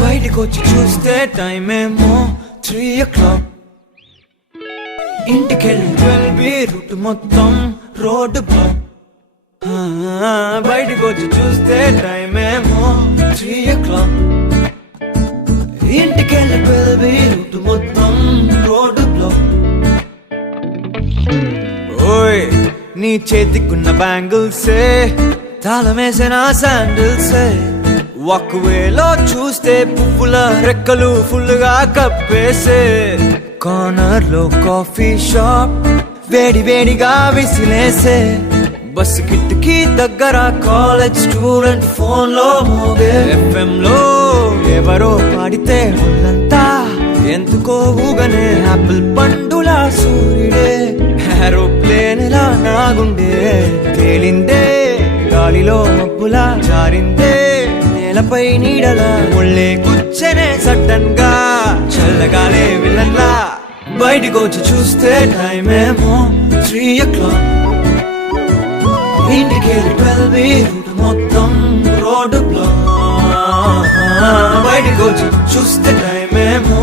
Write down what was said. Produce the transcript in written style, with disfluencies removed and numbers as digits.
బయటకొచ్చి చూస్తే టైం ఏమో 3 o'clock. ఇంటికెళ్ళి 12 రూట్ మొత్తం రోడ్డు బ్లాక్. బయటకొచ్చి చూస్తే టైం ఏమో 3 o'clock. ఇంటికెళ్ళి 12 రూట్ మొత్తం రోడ్డు బ్లాక్. ఓయ్ నీ చేతికున్న బ్యాంగిల్సే తాళమేసిన శాండిల్సే వాక్వేలో చూస్తే పువ్వుల రెక్కలు ఫుల్గా కప్పేసే కార్నర్ లో కాఫీ షాప్ వేడి వేడిగా విసిలేసే బస్ కిటికీ దగ్గర కాలేజ్ స్టూడెంట్ ఫోన్ లో మోగే FM లో ఎవరో పాడితే ఒళ్ళంతా ఎందుకో ఊగనే యాపిల్ పండులా సూర్యుడే ఏరోప్లేన్ లా నాగుండే తేలిందే గాలిలో మబ్బులా జారిందే నేలపై నీడలా ఒళ్ళే కూర్చనే సడన్ గా చల్లగాలే విలన్లా బయటికొచ్చి చూస్తే టైం ఏమో 3 o'clock. ఇంటికెళ్ళి 12 రూట్ మొత్తం రోడ్డు బ్లాక్. బయటికొచ్చి చూస్తే టైం ఏమో